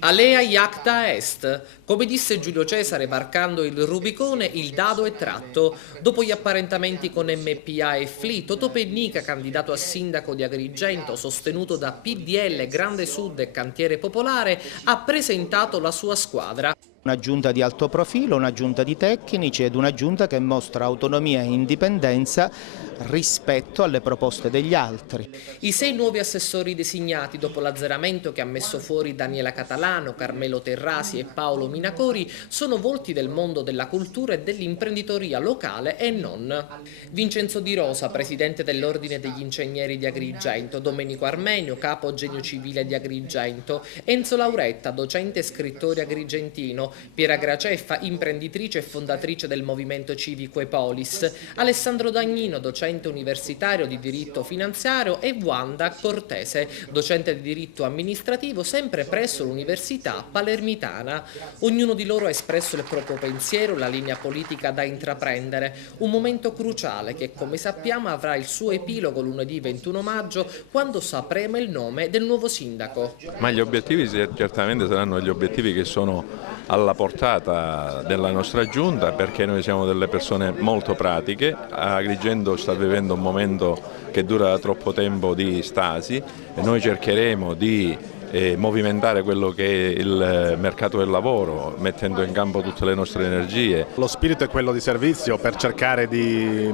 Alea iacta est. Come disse Giulio Cesare varcando il Rubicone, il dado è tratto. Dopo gli apparentamenti con MPA e FLI, Totò Pennica, candidato a sindaco di Agrigento, sostenuto da PDL, Grande Sud e Cantiere Popolare, ha presentato la sua squadra. Una giunta di alto profilo, una giunta di tecnici ed una giunta che mostra autonomia e indipendenza rispetto alle proposte degli altri. I 6 nuovi assessori designati dopo l'azzeramento che ha messo fuori Daniela Catalano, Carmelo Terrasi e Paolo Minacori sono volti del mondo della cultura e dell'imprenditoria locale e non. Vincenzo Di Rosa, presidente dell'Ordine degli Ingegneri di Agrigento, Domenico Armenio, capo genio civile di Agrigento, Enzo Lauretta, docente e scrittore agrigentino, Piera Graceffa, imprenditrice e fondatrice del movimento civico Epolis, Alessandro Dagnino, docente universitario di diritto finanziario e Wanda Cortese, docente di diritto amministrativo sempre presso l'Università Palermitana. Ognuno di loro ha espresso il proprio pensiero, la linea politica da intraprendere, un momento cruciale che, come sappiamo, avrà il suo epilogo lunedì 21 maggio quando sapremo il nome del nuovo sindaco. Ma gli obiettivi certamente saranno gli obiettivi che sono alla portata della nostra giunta, perché noi siamo delle persone molto pratiche. Agrigento sta vivendo un momento che dura da troppo tempo di stasi e noi cercheremo di movimentare quello che è il mercato del lavoro, mettendo in campo tutte le nostre energie. Lo spirito è quello di servizio per cercare di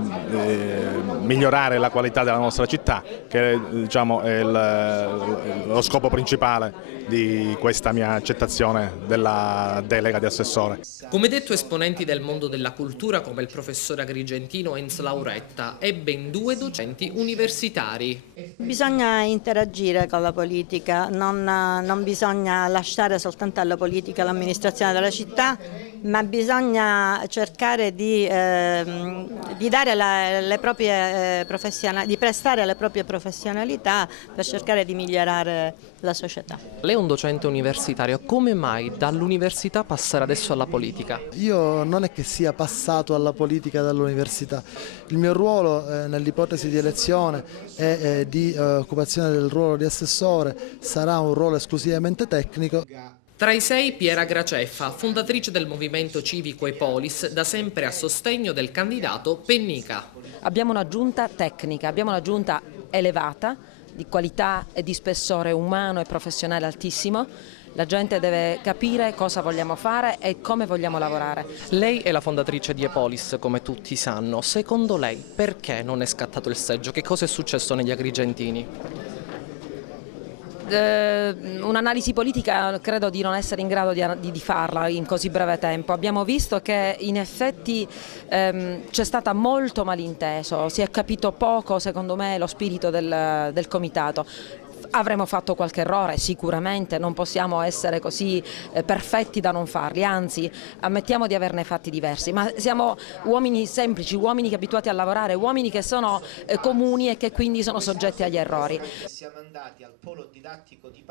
migliorare la qualità della nostra città, che diciamo, è lo scopo principale di questa mia accettazione della delega di assessore. Come detto, esponenti del mondo della cultura come il professore agrigentino Enzo Lauretta e ben 2 docenti universitari. Bisogna interagire con la politica, non bisogna lasciare soltanto alla politica l'amministrazione della città, ma bisogna cercare di dare le proprie di prestare le proprie professionalità per cercare di migliorare la società. Lei è un docente universitario, come mai dall'università passare adesso alla politica? Io non è che sia passato alla politica dall'università, il mio ruolo nell'ipotesi di elezione e di occupazione del ruolo di assessore sarà un ruolo esclusivamente tecnico. Tra i 6 Piera Graceffa, fondatrice del movimento civico Epolis, da sempre a sostegno del candidato Pennica. Abbiamo una giunta tecnica, abbiamo una giunta elevata, di qualità e di spessore umano e professionale altissimo. La gente deve capire cosa vogliamo fare e come vogliamo lavorare. Lei è la fondatrice di Epolis, come tutti sanno. Secondo lei, perché non è scattato il seggio? Che cosa è successo negli agrigentini? Un'analisi politica credo di non essere in grado di farla in così breve tempo. Abbiamo visto che in effetti c'è stata molto malinteso, si è capito poco secondo me lo spirito del comitato. Avremo fatto qualche errore, sicuramente, non possiamo essere così perfetti da non farli, anzi ammettiamo di averne fatti diversi, ma siamo uomini semplici, uomini abituati a lavorare, uomini che sono comuni e che quindi sono soggetti agli errori. Siamo andati al polo didattico di